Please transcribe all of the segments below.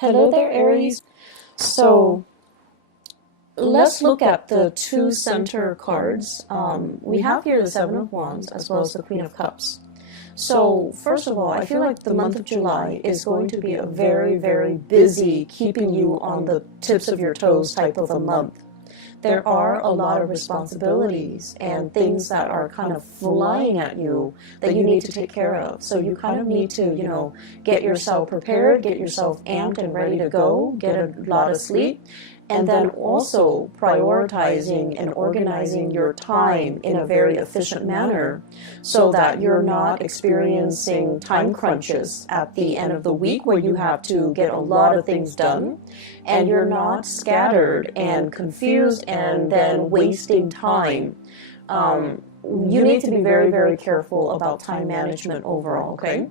Hello there, Aries. So let's look at the two center cards. We have here the Seven of Wands as well as the Queen of Cups. So first of all, I feel like the month of July is going to be a very, very busy, keeping you on the tips of your toes type of a month. There are a lot of responsibilities and things that are kind of flying at you that you need to take care of. So you kind of need to, get yourself prepared, get yourself amped and ready to go, get a lot of sleep, and then also prioritizing and organizing your time in a very efficient manner so that you're not experiencing time crunches at the end of the week where you have to get a lot of things done and you're not scattered and confused and then wasting time. You need to be very, very careful about time management overall, okay?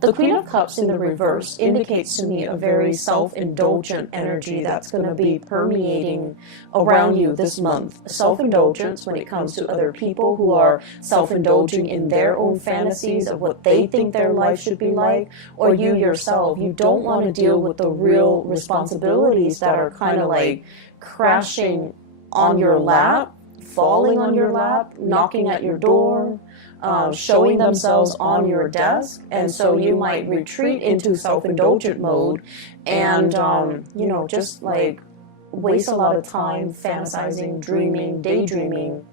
The Queen of Cups in the reverse indicates to me a very self-indulgent energy that's going to be permeating around you this month. Self-indulgence when it comes to other people who are self-indulging in their own fantasies of what they think their life should be like, or you yourself, you don't want to deal with the real responsibilities that are kind of like crashing on your lap, falling on your lap, knocking at your door, showing themselves on your desk. And so you might retreat into self-indulgent mode and, just like waste a lot of time fantasizing, dreaming, daydreaming,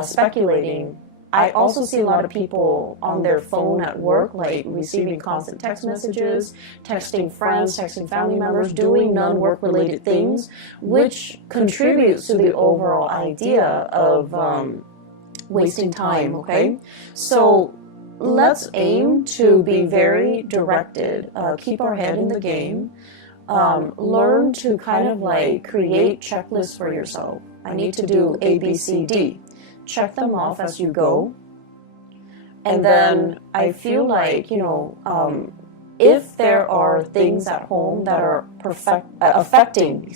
speculating. I also see a lot of people on their phone at work, like receiving constant text messages, texting friends, texting family members, doing non-work related things, which contributes to the overall idea of wasting time, okay? So let's aim to be very directed, keep our head in the game, learn to kind of like create checklists for yourself. I need to do A, B, C, D. Check them off as you go. And then I feel like, if there are things at home that are affecting,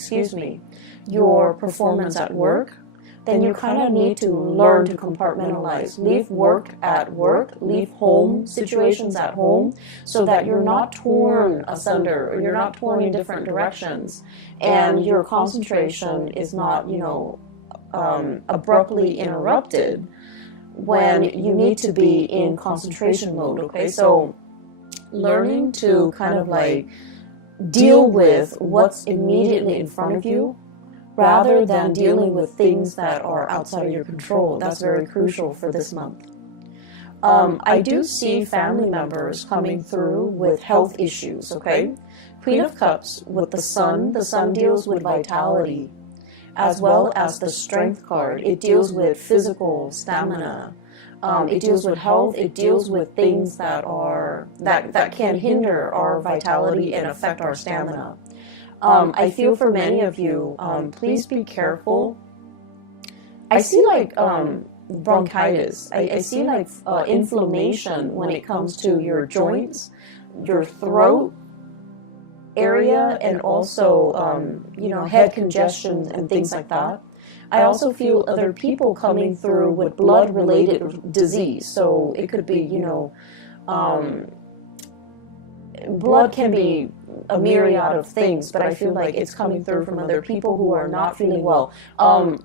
your performance at work, then you kind of need to learn to compartmentalize. Leave work at work, leave home situations at home, so that you're not torn asunder, or you're not torn in different directions, and your concentration is not, abruptly interrupted when you need to be in concentration mode, okay? So learning to kind of like deal with what's immediately in front of you rather than dealing with things that are outside of your control. That's very crucial for this month. I do see family members coming through with health issues, okay? Queen of Cups with the Sun deals with vitality, as well as the Strength card. It deals with physical stamina. It deals with health. It deals with things that can hinder our vitality and affect our stamina. I feel for many of you, please be careful. I see like bronchitis. I see like inflammation when it comes to your joints, your throat area, and also, head congestion and things like that. I also feel other people coming through with blood-related disease. So it could be, blood can be a myriad of things, but I feel like it's coming through from other people who are not feeling well.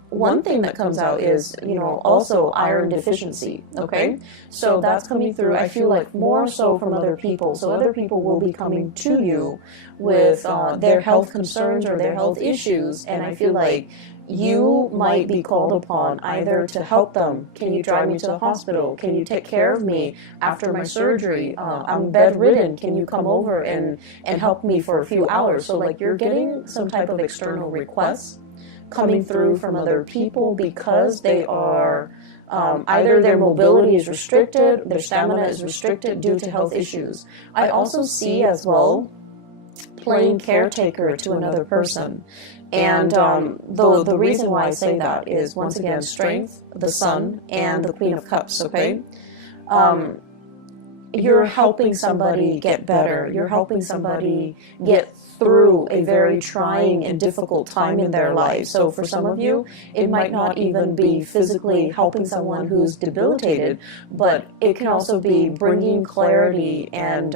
One thing that comes out is, also iron deficiency, okay? So that's coming through, I feel like, more so from other people. So other people will be coming to you with their health concerns or their health issues, and I feel like you might be called upon either to help them. Can you drive me to the hospital? Can you take care of me after my surgery? I'm bedridden. Can you come over and help me for a few hours? So like you're getting some type of external requests coming through from other people because they are either their mobility is restricted, their stamina is restricted due to health issues. I also see as well playing caretaker to another person. And the reason why I say that is, once again, Strength, the Sun, and the Queen of Cups, okay? You're helping somebody get better. You're helping somebody get through a very trying and difficult time in their life. So for some of you, it might not even be physically helping someone who's debilitated, but it can also be bringing clarity and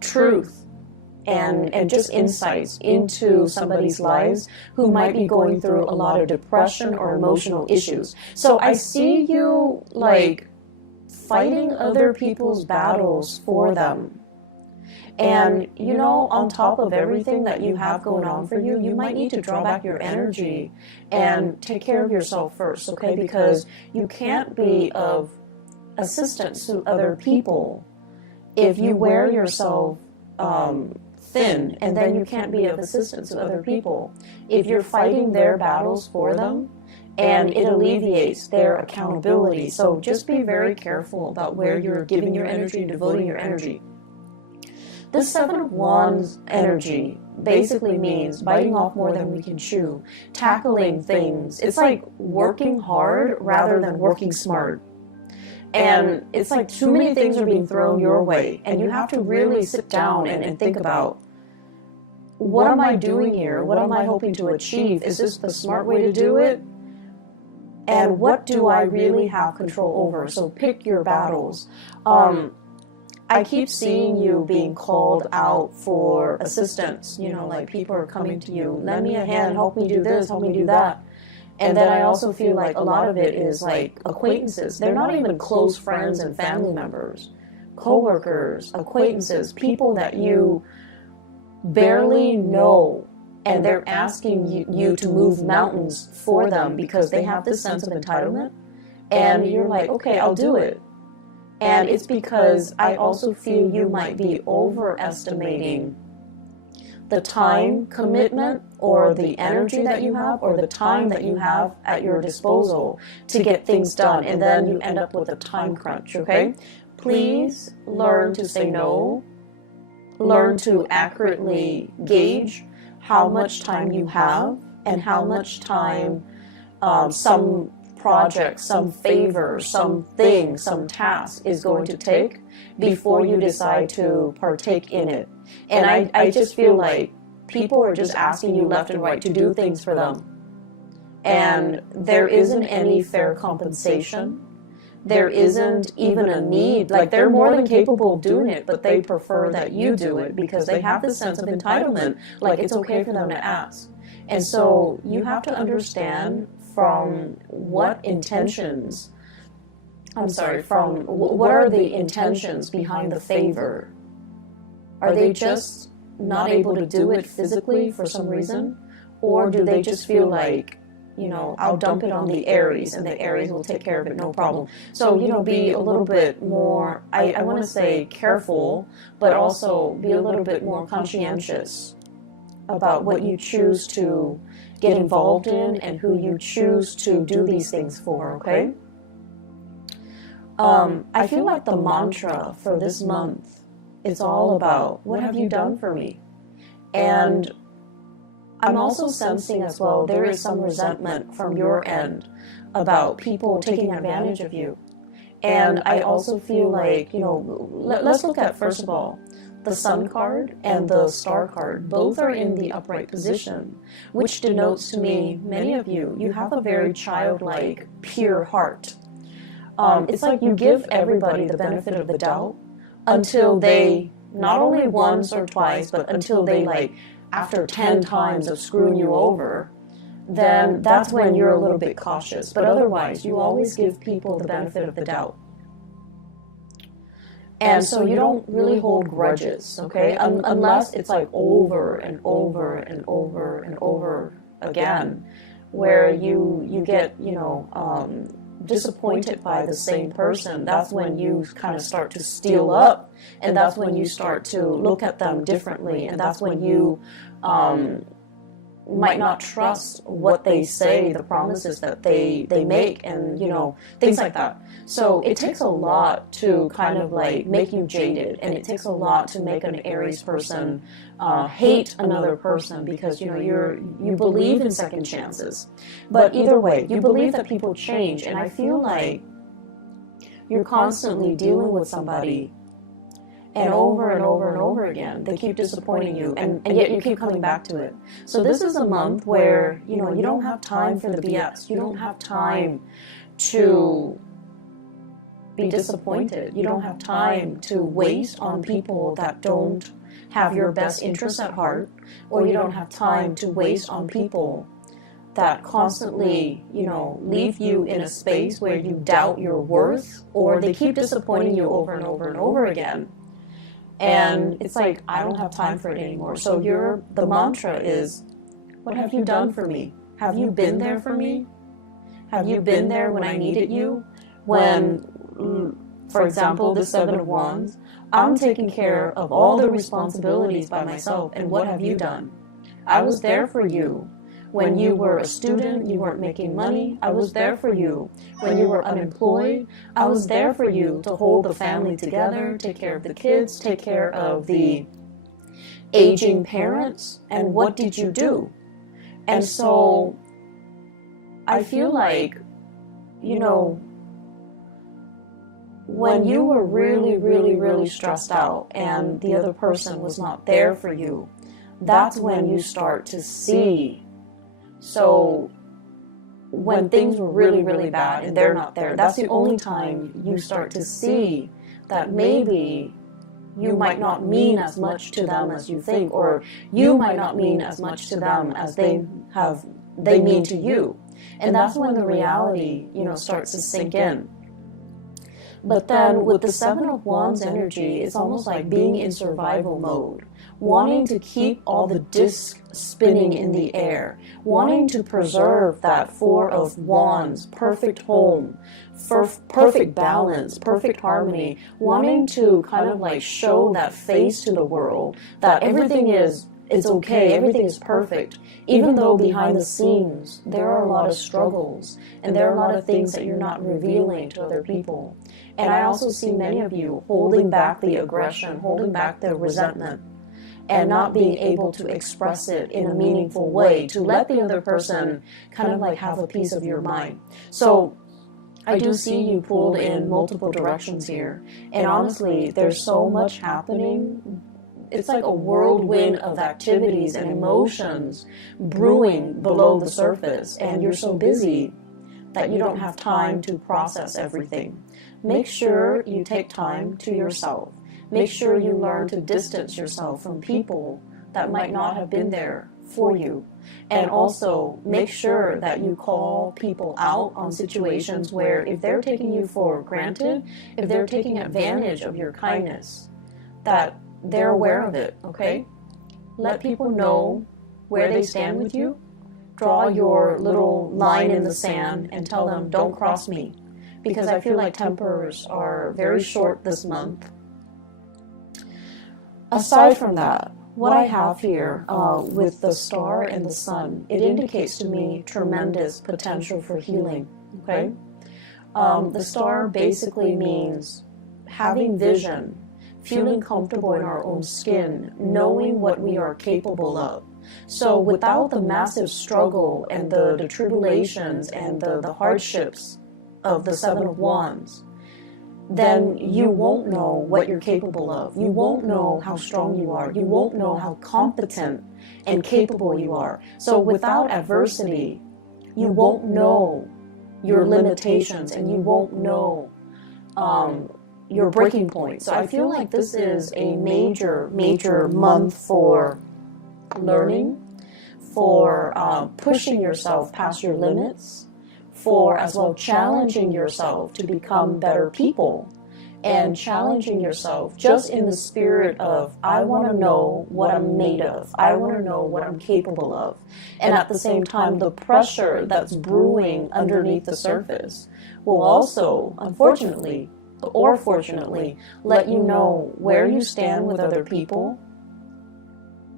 truth and just insights into somebody's lives who might be going through a lot of depression or emotional issues. So I see you like fighting other people's battles for them. And, you know, on top of everything that you have going on for you, you might need to draw back your energy and take care of yourself first, okay? Because you can't be of assistance to other people if you wear yourself thin, and then you can't be of assistance to other people if you're fighting their battles for them, and it alleviates their accountability. So just be very careful about where you're giving your energy and devoting your energy. This Seven of Wands energy basically means biting off more than we can chew, tackling things. It's like working hard rather than working smart. And it's like too many things are being thrown your way, and you have to really sit down and think about, what am I doing here? What am I hoping to achieve? Is this the smart way to do it? And what do I really have control over? So pick your battles. I keep seeing you being called out for assistance. You know, like people are coming to you, lend me a hand, help me do this, help me do that. And then I also feel like a lot of it is like acquaintances. They're not even close friends and family members. Co-workers, acquaintances, people that you barely know. And they're asking you to move mountains for them because they have this sense of entitlement. And you're like, okay, I'll do it. And it's because I also feel you might be overestimating the time commitment or the energy that you have or the time that you have at your disposal to get things done. And then you end up with a time crunch, okay? Please learn to say no. Learn to accurately gauge how much time you have and how much time some project, some favor, something, some task is going to take before you decide to partake in it. And I just feel like people are just asking you left and right to do things for them. And there isn't any fair compensation. There isn't even a need. Like, they're more than capable of doing it, but they prefer that you do it because they have this sense of entitlement. Like, it's okay for them to ask. And so you have to understand from what intentions, from what are the intentions behind the favor? Are they just not able to do it physically for some reason? Or do they just feel like, you know, I'll dump it on the Aries and the Aries will take care of it, no problem. So, you know, be a little bit more, I want to say careful, but also be a little bit more conscientious about what you choose to get involved in and who you choose to do these things for, okay? I feel like the mantra for this month, it's all about, what have you done for me? And I'm also sensing as well, there is some resentment from your end about people taking advantage of you. And I also feel like, you know, let's look at, first of all, the Sun card and the Star card. Both are in the upright position, which denotes to me, many of you, you have a very childlike, pure heart. It's like you give everybody the benefit of the doubt until they, not only once or twice, but until they, like, after 10 times of screwing you over, then that's when you're a little bit cautious. But otherwise, you always give people the benefit of the doubt. And so you don't really hold grudges, okay? Unless it's like over and over and over and over again, where you get, you know, disappointed by the same person. That's when you kind of start to steel up, and that's when you start to look at them differently, and that's when you might not trust what they say, the promises that they make, and, you know, things like that. So it takes a lot to kind of like make you jaded, and it takes a lot to make an Aries person hate another person, because, you know, you believe in second chances. But either way, you believe that people change, and I feel like you're constantly dealing with somebody, and over and over and over again, they keep disappointing you, and yet you keep coming back to it. So this is a month where, you know, you don't have time for the BS. You don't have time to be disappointed. You don't have time to waste on people that don't have your best interests at heart, or you don't have time to waste on people that constantly, leave you in a space where you doubt your worth, or they keep disappointing you over and over and over again. And it's like, I don't have time for it anymore. So the mantra is, what have you done for me? Have you been there for me? Have you been there when I needed you? When, for example, the Seven of Wands, I'm taking care of all the responsibilities by myself, and what have you done? I was there for you. When you were a student, you weren't making money, I was there for you. When you were unemployed, I was there for you to hold the family together, take care of the kids, take care of the aging parents. And what did you do? And so I feel like, when you were really, really, really stressed out and the other person was not there for you, that's when you start to see. So when things were really, really bad and they're not there, that's the only time you start to see that maybe you might not mean as much to them as you think, or you might not mean as much to them as they mean to you. And that's when the reality, starts to sink in. But then with the Seven of Wands energy, it's almost like being in survival mode, wanting to keep all the discs spinning in the air, wanting to preserve that Four of Wands, perfect home, perfect balance, perfect harmony, wanting to kind of like show that face to the world that everything it's okay, everything is perfect, even though behind the scenes there are a lot of struggles and there are a lot of things that you're not revealing to other people. And I also see many of you holding back the aggression, holding back the resentment, and not being able to express it in a meaningful way to let the other person kind of like have a piece of your mind. So I do see you pulled in multiple directions here. And honestly, there's so much happening. It's like a whirlwind of activities and emotions brewing below the surface. And you're so busy that you don't have time to process everything. Make sure you take time to yourself. Make sure you learn to distance yourself from people that might not have been there for you. And also make sure that you call people out on situations where if they're taking you for granted, if they're taking advantage of your kindness, that they're aware of it, okay? Let people know where they stand with you. Draw your little line in the sand and tell them, don't cross me. Because I feel like tempers are very short this month. Aside from that, what I have here with the star and the sun, it indicates to me tremendous potential for healing, okay? The star basically means having vision, feeling comfortable in our own skin, knowing what we are capable of. So without the massive struggle and the tribulations and the hardships of the Seven of Wands, then you won't know what you're capable of. You won't know how strong you are. You won't know how competent and capable you are. So without adversity, you won't know your limitations and you won't know your breaking point. So I feel like this is a major, major month for learning, for pushing yourself past your limits, for as well challenging yourself to become better people, and challenging yourself just in the spirit of, I want to know what I'm made of, I want to know what I'm capable of. And at the same time, the pressure that's brewing underneath the surface will also, unfortunately, or fortunately, let you know where you stand with other people.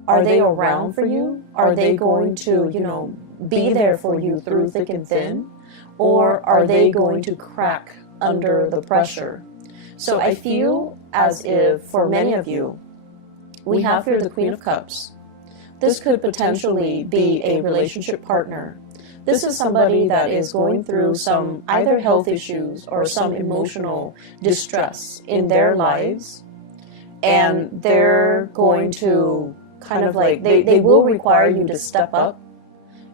Are they around for you? Are they going to, be there for you through thick and thin? Or are they going to crack under the pressure? So I feel as if for many of you, we have here the Queen of Cups. This could potentially be a relationship partner. This is somebody that is going through some either health issues or some emotional distress in their lives. And they're going to kind of like, they will require you to step up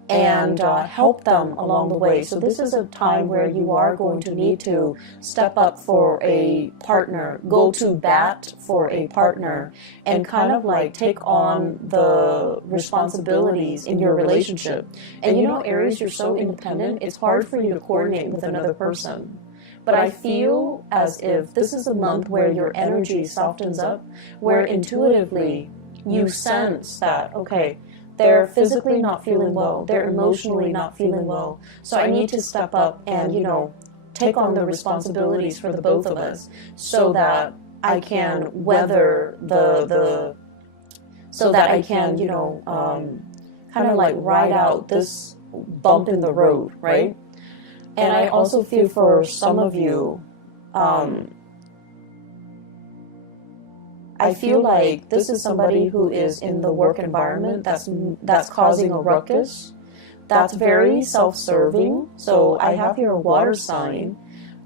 and help them along the way. So this is a time where you are going to need to step up for a partner, go to bat for a partner, and kind of like take on the responsibilities in your relationship. And you know, Aries, you're so independent, it's hard for you to coordinate with another person. But I feel as if this is a month where your energy softens up, where intuitively you sense that, okay, they're physically not feeling well, they're emotionally not feeling well, so I need to step up and, you know, take on the responsibilities for the both of us so that I can weather so that I can, you know, kind of like ride out this bump in the road, right? And I also feel for some of you, I feel like this is somebody who is in the work environment that's causing a ruckus, that's very self-serving. So I have here a water sign,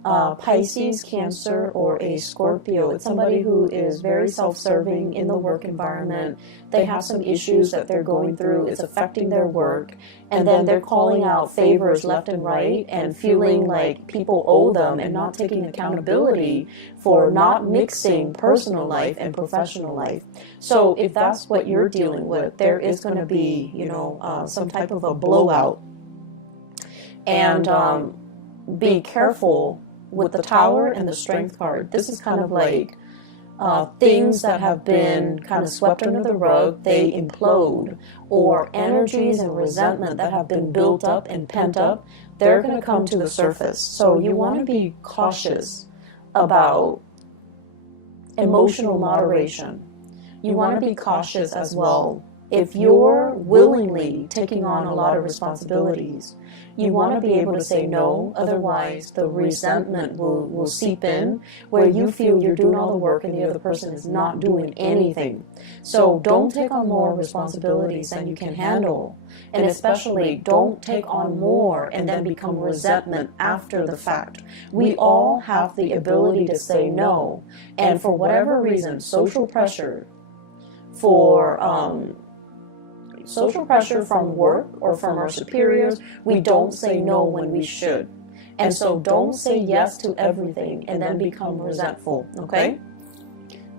Pisces, Cancer, or a Scorpio. It's somebody who is very self-serving in the work environment. They have some issues that they're going through. It's affecting their work. And then they're calling out favors left and right and feeling like people owe them and not taking accountability for not mixing personal life and professional life. So if that's what you're dealing with, there is going to be, you know, some type of a blowout. And be careful with the Tower and the Strength card. This is kind of like things that have been kind of swept under the rug, they implode, or energies and resentment that have been built up and pent up, they're going to come to the surface. So you want to be cautious about emotional moderation. You want to be cautious as well. If you're willingly taking on a lot of responsibilities, you want to be able to say no, otherwise the resentment will seep in where you feel you're doing all the work and the other person is not doing anything. So don't take on more responsibilities than you can handle. And especially don't take on more and then become resentment after the fact. We all have the ability to say no. And for whatever reason, social pressure from work or from our superiors, we don't say no when we should. And so don't say yes to everything and then become resentful, okay?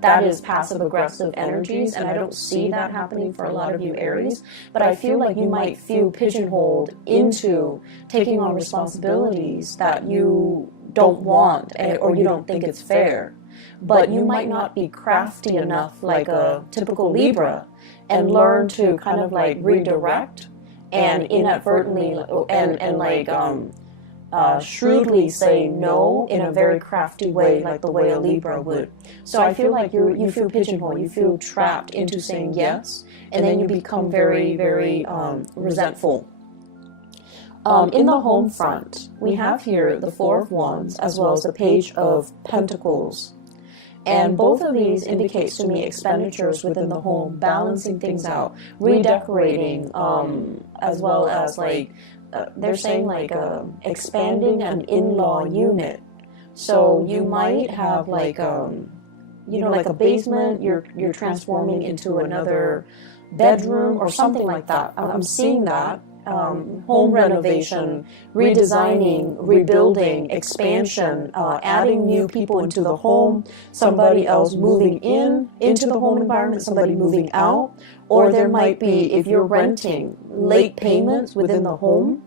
That is passive-aggressive energies, and I don't see that happening for a lot of you Aries, but I feel like you might feel pigeonholed into taking on responsibilities that you don't want or you don't think it's fair. But you might not be crafty enough like a typical Libra and learn to kind of like redirect and inadvertently shrewdly say no in a very crafty way, like the way a Libra would. So I feel like you feel pigeonholed, you feel trapped into saying yes, and then you become very, very resentful. In the home front, we have here the Four of Wands as well as the Page of Pentacles. And both of these indicates to me expenditures within the home, balancing things out, redecorating, as well as like, they're saying like expanding an in-law unit. So you might have like, you know, like a basement, you're transforming into another bedroom or something like that. I'm seeing that. Home renovation, redesigning, rebuilding, expansion, adding new people into the home, somebody else moving into the home environment, somebody moving out, or there might be, if you're renting, late payments within the home,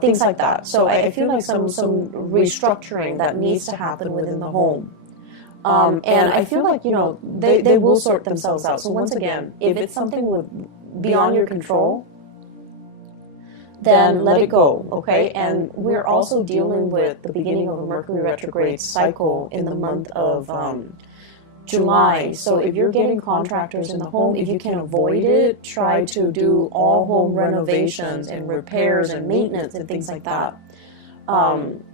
things like that. So I feel like some restructuring that needs to happen within the home. And I feel like, you know, they will sort themselves out. So once again, if it's something beyond your control, then let it go, okay? And we're also dealing with the beginning of a Mercury retrograde cycle in the month of July. So if you're getting contractors in the home, if you can avoid it, try to do all home renovations and repairs and maintenance and things like that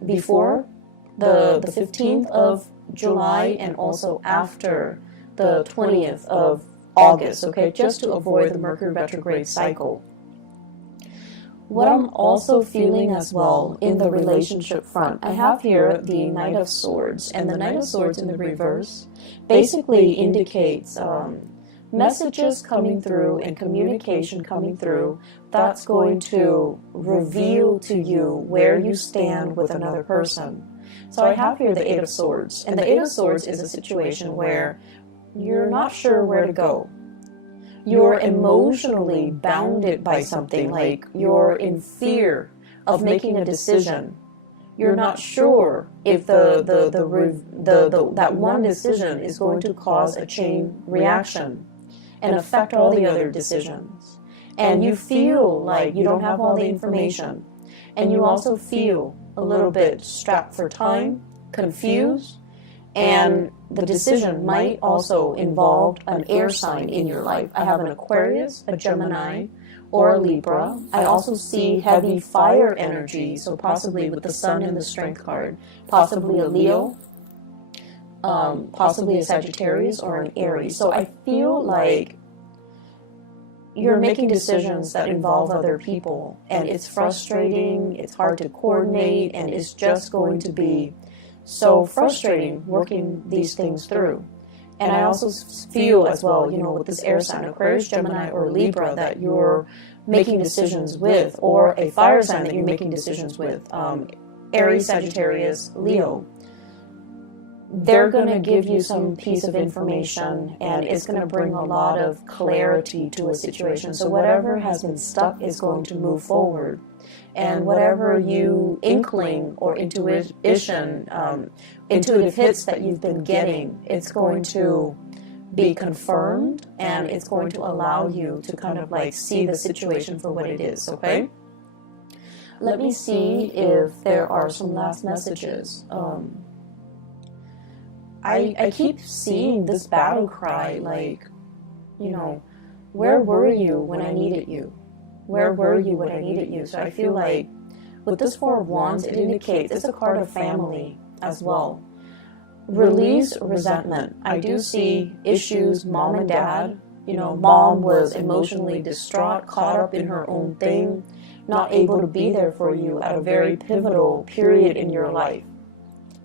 before the 15th of July and also after the 20th of August, okay? Just to avoid the Mercury retrograde cycle. What I'm also feeling as well in the relationship front, I have here the Knight of Swords, and the Knight of Swords in the reverse basically indicates messages coming through and communication coming through that's going to reveal to you where you stand with another person. So I have here the Eight of Swords, and the Eight of Swords is a situation where you're not sure where to go. You're emotionally bounded by something, like you're in fear of making a decision. You're not sure if that one decision is going to cause a chain reaction and affect all the other decisions. And you feel like you don't have all the information. And you also feel a little bit strapped for time, confused, and the decision might also involve an air sign in your life. I have an Aquarius, a Gemini, or a Libra. I also see heavy fire energy, so possibly with the Sun in the Strength card, possibly a Leo, possibly a Sagittarius or an Aries. So I feel like you're making decisions that involve other people, and it's frustrating, it's hard to coordinate, and it's just going to be so frustrating working these things through. And I also feel as well, with this air sign, Aquarius, Gemini, or Libra, that you're making decisions with, or a fire sign that you're making decisions with, Aries, Sagittarius, Leo. They're going to give you some piece of information, and it's going to bring a lot of clarity to a situation. So whatever has been stuck is going to move forward. And whatever inkling or intuition, intuitive hits that you've been getting, it's going to be confirmed, and it's going to allow you to kind of like see the situation for what it is, okay? Let me see if there are some last messages. I keep seeing this battle cry, like, where were you when I needed you? Where were you when I needed you? So I feel like with this Four of Wands, it indicates it's a card of family as well. Release resentment. I do see issues, mom and dad. Mom was emotionally distraught, caught up in her own thing, not able to be there for you at a very pivotal period in your life.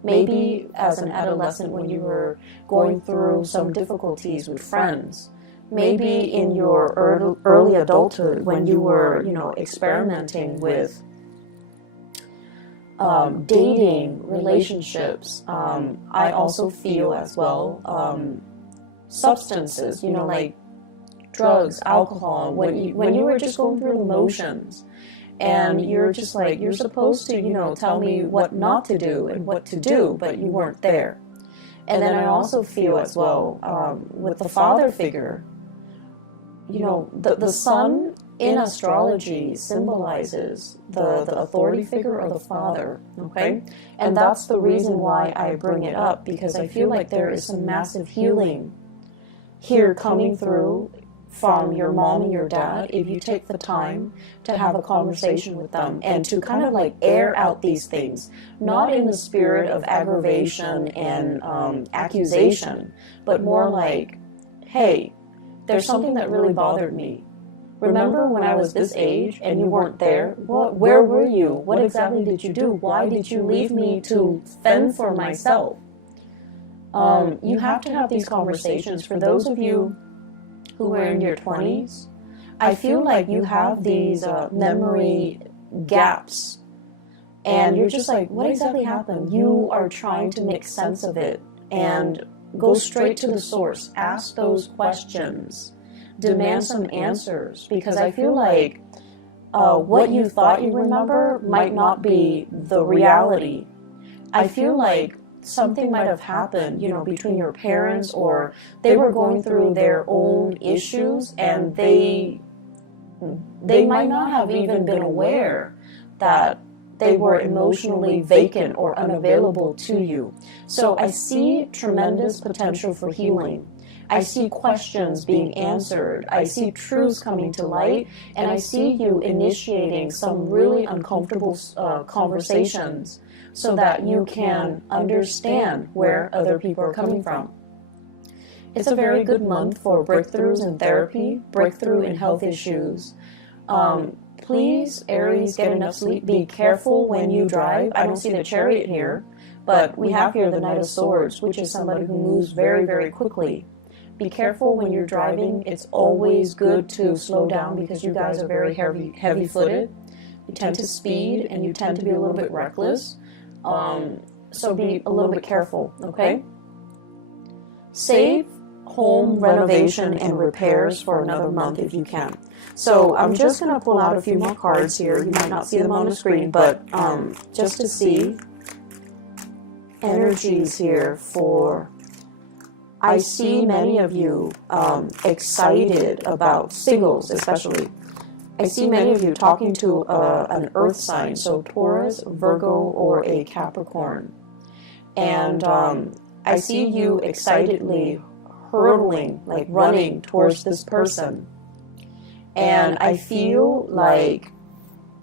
Maybe as an adolescent when you were going through some difficulties with friends. Maybe in your early adulthood when you were, experimenting with dating, relationships. I also feel as well substances, like drugs, alcohol, when you were just going through the motions. And you're just like, you're supposed to, tell me what not to do and what to do, but you weren't there. And then I also feel as well, with the father figure, the sun in astrology symbolizes the authority figure or the father, okay? And that's the reason why I bring it up, because I feel like there is some massive healing here coming through from your mom and your dad, if you take the time to have a conversation with them and to kind of like air out these things, not in the spirit of aggravation and accusation, but more like, hey, there's something that really bothered me. Remember when I was this age and you weren't there? Where were you? What exactly did you do? Why did you leave me to fend for myself? You have to have these conversations. For those of you who are in your 20s, I feel like you have these memory gaps, and you're just like, what exactly happened? You are trying to make sense of it and go straight to the source. Ask those questions. Demand some answers, because I feel like what you thought you remember might not be the reality. I feel like something might have happened, between your parents, or they were going through their own issues, and they might not have even been aware that they were emotionally vacant or unavailable to you. So I see tremendous potential for healing. I see questions being answered. I see truths coming to light, and I see you initiating some really uncomfortable conversations, so that you can understand where other people are coming from. It's a very good month for breakthroughs in therapy, breakthrough in health issues. Please, Aries, get enough sleep. Be careful when you drive. I don't see the Chariot here, but we have here the Knight of Swords, which is somebody who moves very, very quickly. Be careful when you're driving. It's always good to slow down because you guys are very heavy-footed. You tend to speed and you tend to be a little bit reckless. So be a little bit careful, okay? Save home renovation and repairs for another month if you can. So I'm just going to pull out a few more cards here. You might not see them on the screen, but just to see energies here for... I see many of you excited about singles, especially. I see many of you talking to an earth sign, so Taurus, Virgo, or a Capricorn. And I see you excitedly hurtling, like running towards this person. And I feel like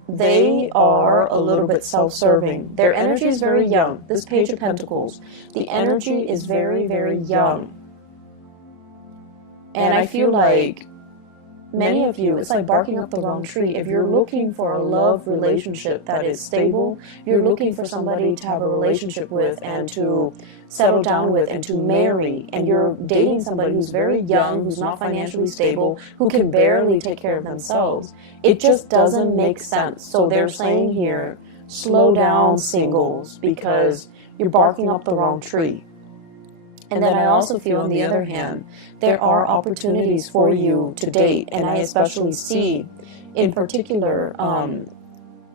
they are a little bit self-serving. Their energy is very young. This Page of Pentacles, the energy is very, very young. And I feel like many of you, it's like barking up the wrong tree. If you're looking for a love relationship that is stable, you're looking for somebody to have a relationship with and to settle down with and to marry, and you're dating somebody who's very young, who's not financially stable, who can barely take care of themselves, it just doesn't make sense. So they're saying here, slow down, singles, because you're barking up the wrong tree. And then I also feel, on the other hand, there are opportunities for you to date. And I especially see, in particular,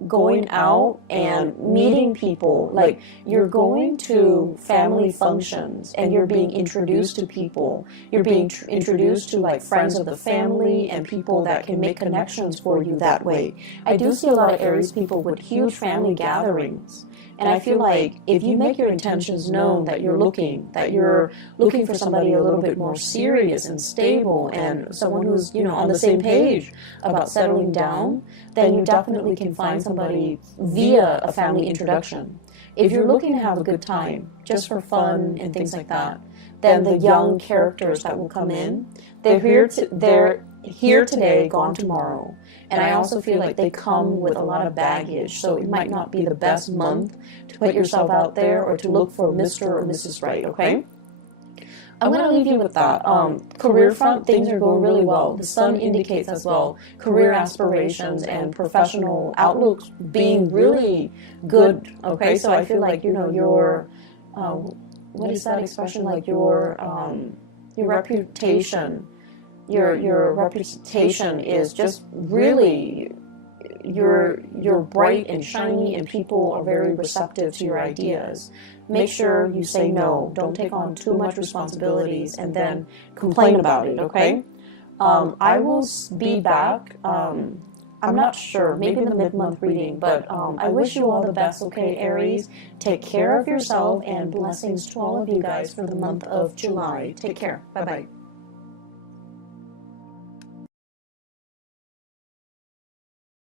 going out and meeting people. Like, you're going to family functions and you're being introduced to people. You're being introduced to, like, friends of the family and people that can make connections for you that way. I do see a lot of Aries people with huge family gatherings. And I feel like if you make your intentions known that you're looking for somebody a little bit more serious and stable and someone who's, you know, on the same page about settling down, then you definitely can find somebody via a family introduction. If you're looking to have a good time, just for fun and things like that, then the young characters that will come in, they're here today, gone tomorrow. And I also feel like they come with a lot of baggage, so it might not be the best month to put yourself out there or to look for Mr. or Mrs. Right, okay? I'm going to leave you with that. Career front, things are going really well. The sun indicates as well career aspirations and professional outlooks being really good, okay? So I feel like, you know, your, what is that expression? Like your reputation. Your reputation is just really, you're bright and shiny and people are very receptive to your ideas. Make sure you say no. Don't take on too much responsibilities and then complain about it, okay? I will be back. I'm not sure, maybe in the mid-month reading, but I wish you all the best, okay, Aries? Take care of yourself and blessings to all of you guys for the month of July. Take care. Bye-bye.